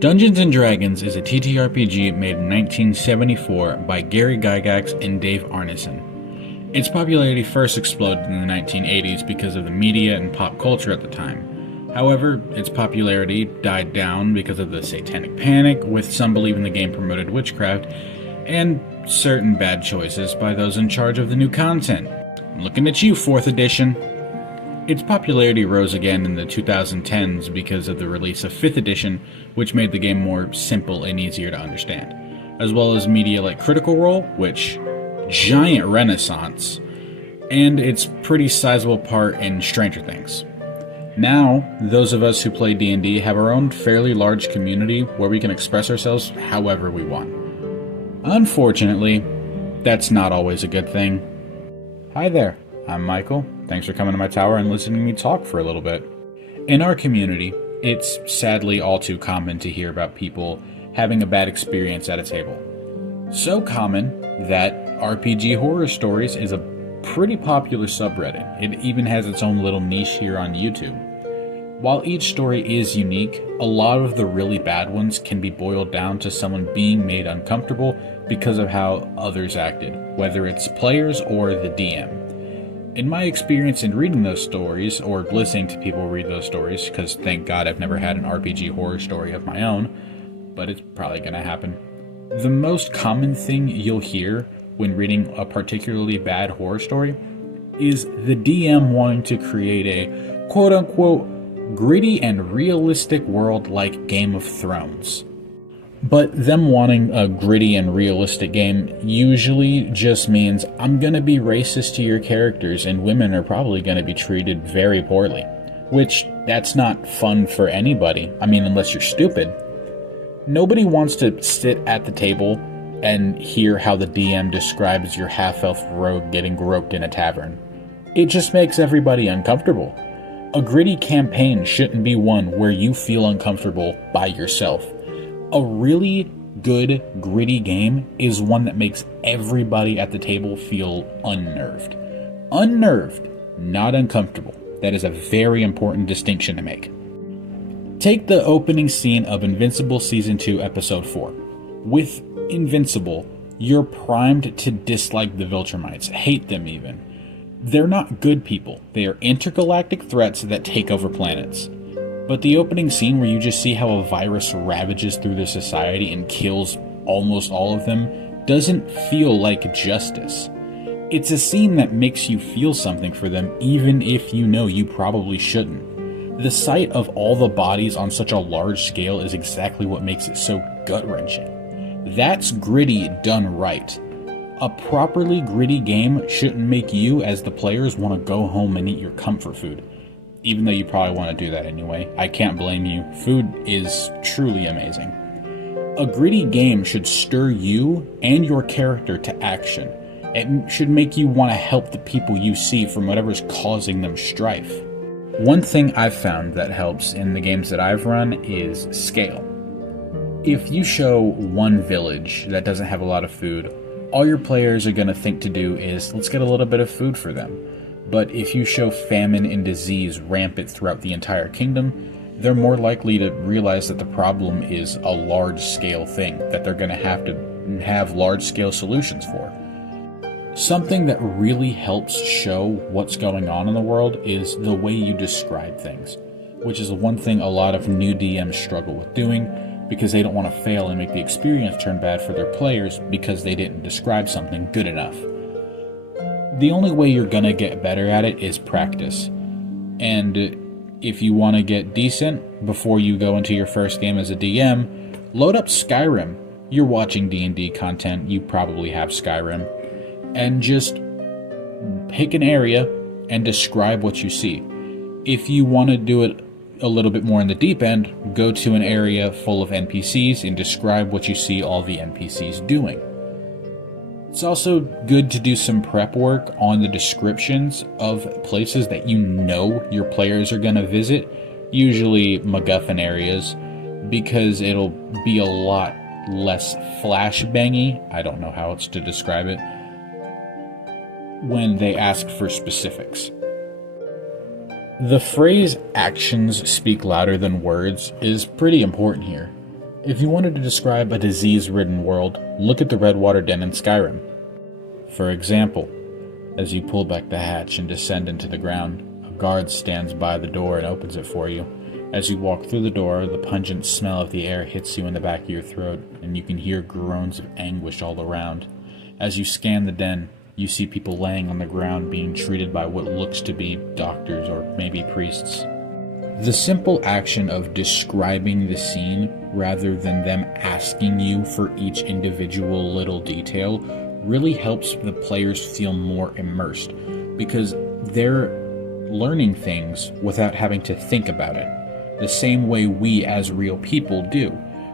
Dungeons & Dragons is a ttrpg made in 1974 by Gary Gygax and Dave Arneson. Its popularity first exploded in the 1980s because of the media and pop culture at the time. However, its popularity died down because of the satanic panic, with some believing the game promoted witchcraft, and certain bad choices by those in charge of the new content. I'm looking at you, 4th edition. Its popularity rose again in the 2010s because of the release of 5th edition, which made the game more simple and easier to understand, as well as media like Critical Role, which giant renaissance, and its pretty sizable part in Stranger Things. Now, those of us who play D&D have our own fairly large community where we can express ourselves however we want. Unfortunately, that's not always a good thing. Hi there, I'm Michael. Thanks for coming to my tower and listening to me talk for a little bit. In our community, it's sadly all too common to hear about people having a bad experience at a table. So common that RPG horror stories is a pretty popular subreddit. It even has its own little niche here on YouTube. While each story is unique, a lot of the really bad ones can be boiled down to someone being made uncomfortable because of how others acted, whether it's players or the DM. In my experience in reading those stories, or listening to people read those stories, because thank God I've never had an RPG horror story of my own, but it's probably going to happen. The most common thing you'll hear when reading a particularly bad horror story is the DM wanting to create a quote-unquote gritty and realistic world like Game of Thrones. But them wanting a gritty and realistic game usually just means I'm gonna be racist to your characters and women are probably gonna be treated very poorly. Which, that's not fun for anybody. I mean, unless you're stupid. Nobody wants to sit at the table and hear how the DM describes your half-elf rogue getting groped in a tavern. It just makes everybody uncomfortable. A gritty campaign shouldn't be one where you feel uncomfortable by yourself. A really good, gritty game is one that makes everybody at the table feel unnerved. Unnerved, not uncomfortable. That is a very important distinction to make. Take the opening scene of Invincible Season 2, Episode 4. With Invincible, you're primed to dislike the Viltrumites, hate them even. They're not good people. They are intergalactic threats that take over planets. But the opening scene where you just see how a virus ravages through their society and kills almost all of them doesn't feel like justice. It's a scene that makes you feel something for them even if you know you probably shouldn't. The sight of all the bodies on such a large scale is exactly what makes it so gut-wrenching. That's gritty done right. A properly gritty game shouldn't make you, as the players, want to go home and eat your comfort food. Even though you probably want to do that anyway. I can't blame you. Food is truly amazing. A gritty game should stir you and your character to action. It should make you want to help the people you see from whatever's causing them strife. One thing I've found that helps in the games that I've run is scale. If you show one village that doesn't have a lot of food, all your players are going to think to do is, let's get a little bit of food for them. But if you show famine and disease rampant throughout the entire kingdom, they're more likely to realize that the problem is a large-scale thing that they're going to have large-scale solutions for. Something that really helps show what's going on in the world is the way you describe things, which is one thing a lot of new DMs struggle with doing because they don't want to fail and make the experience turn bad for their players because they didn't describe something good enough. The only way you're gonna get better at it is practice. And if you want to get decent before you go into your first game as a DM, load up Skyrim. You're watching D&D content, you probably have Skyrim. And just pick an area and describe what you see. If you want to do it a little bit more in the deep end, go to an area full of NPCs and describe what you see all the NPCs doing. It's also good to do some prep work on the descriptions of places that you know your players are going to visit, usually MacGuffin areas, because it'll be a lot less flashbangy, I don't know how else to describe it, when they ask for specifics. The phrase "actions speak louder than words" is pretty important here. If you wanted to describe a disease-ridden world, look at the Redwater Den in Skyrim. For example, as you pull back the hatch and descend into the ground, a guard stands by the door and opens it for you. As you walk through the door, the pungent smell of the air hits you in the back of your throat, and you can hear groans of anguish all around. As you scan the den, you see people laying on the ground being treated by what looks to be doctors or maybe priests. The simple action of describing the scene rather than them asking you for each individual little detail really helps the players feel more immersed, because they're learning things without having to think about it, the same way we as real people do.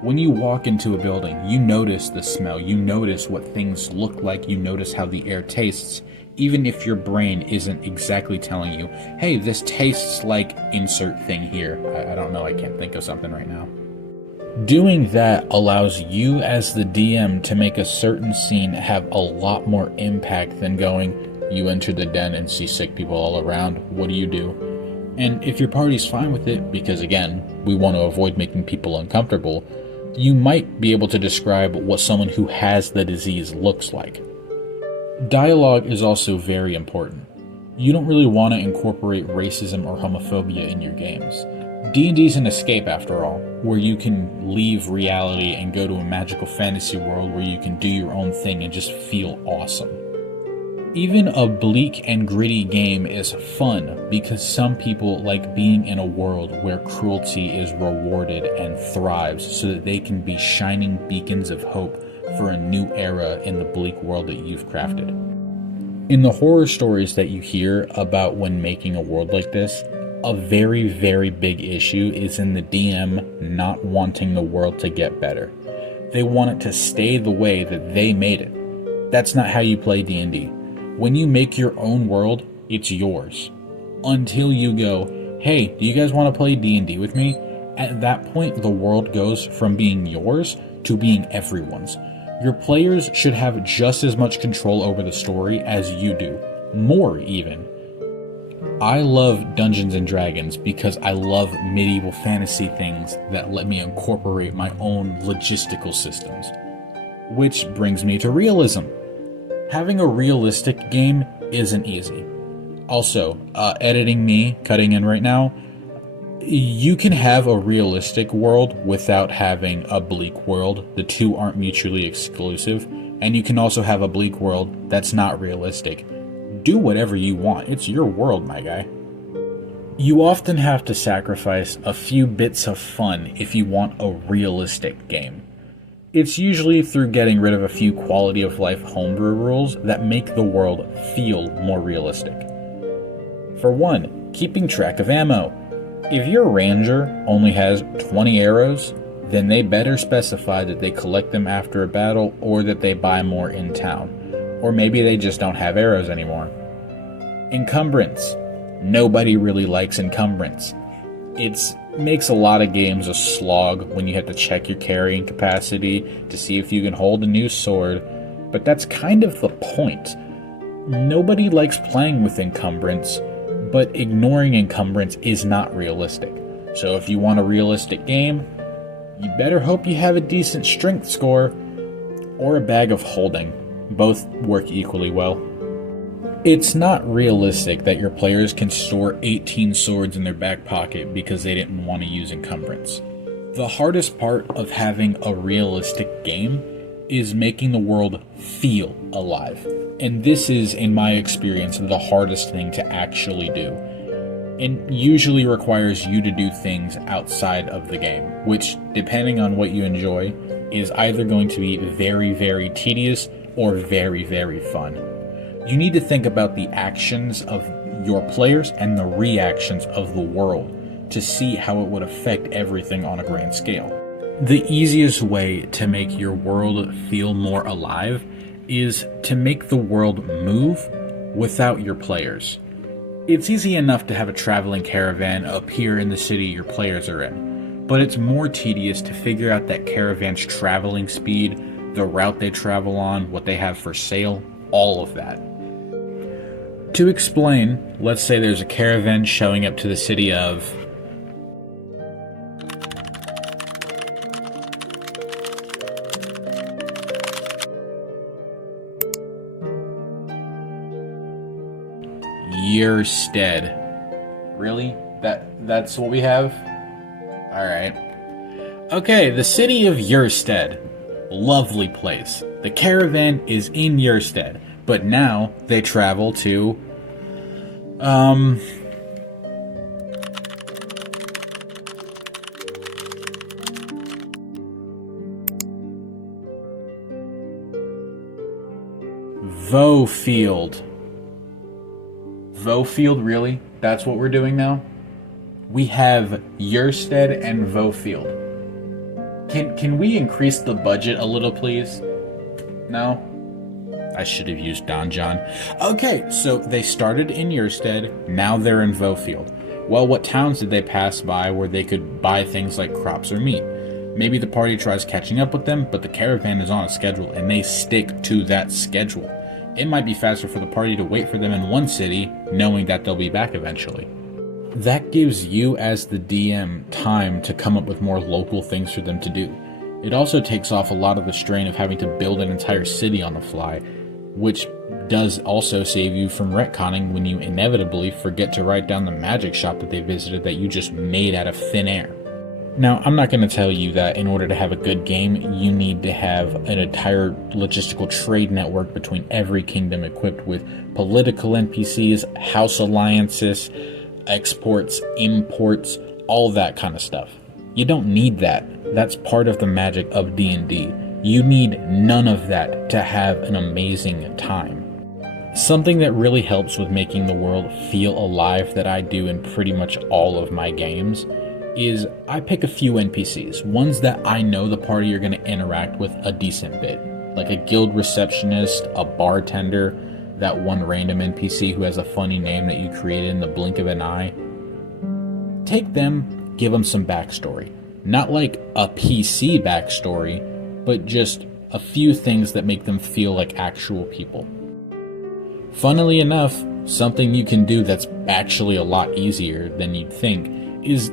When you walk into a building, you notice the smell, you notice what things look like, you notice how the air tastes, even if your brain isn't exactly telling you, hey, this tastes like insert thing here. I don't know, I can't think of something right now. Doing that allows you as the DM to make a certain scene have a lot more impact than going, you enter the den and see sick people all around, what do you do? And if your party's fine with it, because again, we want to avoid making people uncomfortable, you might be able to describe what someone who has the disease looks like. Dialogue is also very important. You don't really want to incorporate racism or homophobia in your games. D&D is an escape after all, where you can leave reality and go to a magical fantasy world where you can do your own thing and just feel awesome. Even a bleak and gritty game is fun because some people like being in a world where cruelty is rewarded and thrives so that they can be shining beacons of hope for a new era in the bleak world that you've crafted. In the horror stories that you hear about when making a world like this, a very, very big issue is in the DM not wanting the world to get better. They want it to stay the way that they made it. That's not how you play D&D. When you make your own world, it's yours. Until you go, hey, do you guys want to play D&D with me? At that point, the world goes from being yours to being everyone's. Your players should have just as much control over the story as you do. More, even. I love Dungeons & Dragons because I love medieval fantasy things that let me incorporate my own logistical systems. Which brings me to realism. Having a realistic game isn't easy. Also, editing me, cutting in right now, you can have a realistic world without having a bleak world. The two aren't mutually exclusive. And you can also have a bleak world that's not realistic. Do whatever you want. It's your world, my guy. You often have to sacrifice a few bits of fun if you want a realistic game. It's usually through getting rid of a few quality of life homebrew rules that make the world feel more realistic. For one, keeping track of ammo. If your ranger only has 20 arrows, then they better specify that they collect them after a battle or that they buy more in town. Or maybe they just don't have arrows anymore. Encumbrance. Nobody really likes encumbrance. It makes a lot of games a slog when you have to check your carrying capacity to see if you can hold a new sword, but that's kind of the point. Nobody likes playing with encumbrance, but ignoring encumbrance is not realistic. So if you want a realistic game, you better hope you have a decent strength score or a bag of holding. Both work equally well. It's not realistic that your players can store 18 swords in their back pocket because they didn't want to use encumbrance. The hardest part of having a realistic game is making the world feel alive. And this is, in my experience, the hardest thing to actually do. And usually requires you to do things outside of the game, which, depending on what you enjoy, is either going to be very, very tedious or very, very fun. You need to think about the actions of your players and the reactions of the world to see how it would affect everything on a grand scale. The easiest way to make your world feel more alive is to make the world move without your players. It's easy enough to have a traveling caravan appear in the city your players are in, but it's more tedious to figure out that caravan's traveling speed, the route they travel on, what they have for sale, all of that. To explain, let's say there's a caravan showing up to the city of... Yerstead. Really? That's what we have? Alright. Okay, the city of Yerstead. Lovely place. The caravan is in Yerstead, but now they travel to... Vaufield. Vaufield, really? That's what we're doing now? We have Yerstead and Vaufield. Can we increase the budget a little, please? No? I should have used Don John. Okay, so they started in Yerstead, now they're in Vaufield. Well, what towns did they pass by where they could buy things like crops or meat? Maybe the party tries catching up with them, but the caravan is on a schedule and they stick to that schedule. It might be faster for the party to wait for them in one city, knowing that they'll be back eventually. That gives you as the DM time to come up with more local things for them to do. It also takes off a lot of the strain of having to build an entire city on the fly, which does also save you from retconning when you inevitably forget to write down the magic shop that they visited that you just made out of thin air. Now, I'm not going to tell you that in order to have a good game, you need to have an entire logistical trade network between every kingdom equipped with political NPCs, house alliances, exports, imports, all that kind of stuff. You don't need that. That's part of the magic of D&D. You need none of that to have an amazing time. Something that really helps with making the world feel alive that I do in pretty much all of my games is I pick a few NPCs, ones that I know the party are going to interact with a decent bit, like a guild receptionist, a bartender, that one random NPC who has a funny name that you created in the blink of an eye. Take them, give them some backstory. Not like a PC backstory, but just a few things that make them feel like actual people. Funnily enough, something you can do that's actually a lot easier than you'd think is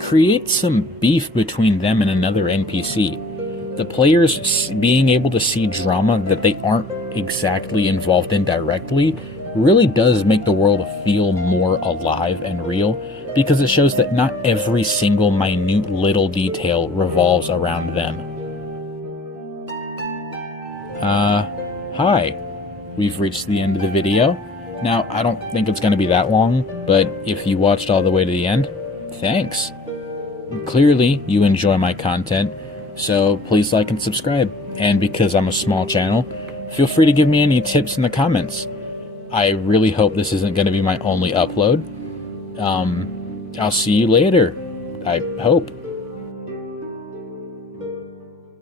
create some beef between them and another NPC. The players being able to see drama that they aren't exactly involved in directly really does make the world feel more alive and real, because it shows that not every single minute little detail revolves around them. Hi. We've reached the end of the video. Now, I don't think it's going to be that long, but if you watched all the way to the end, thanks. Clearly, you enjoy my content, so please like and subscribe. And because I'm a small channel, feel free to give me any tips in the comments. I really hope this isn't going to be my only upload. I'll see you later. I hope.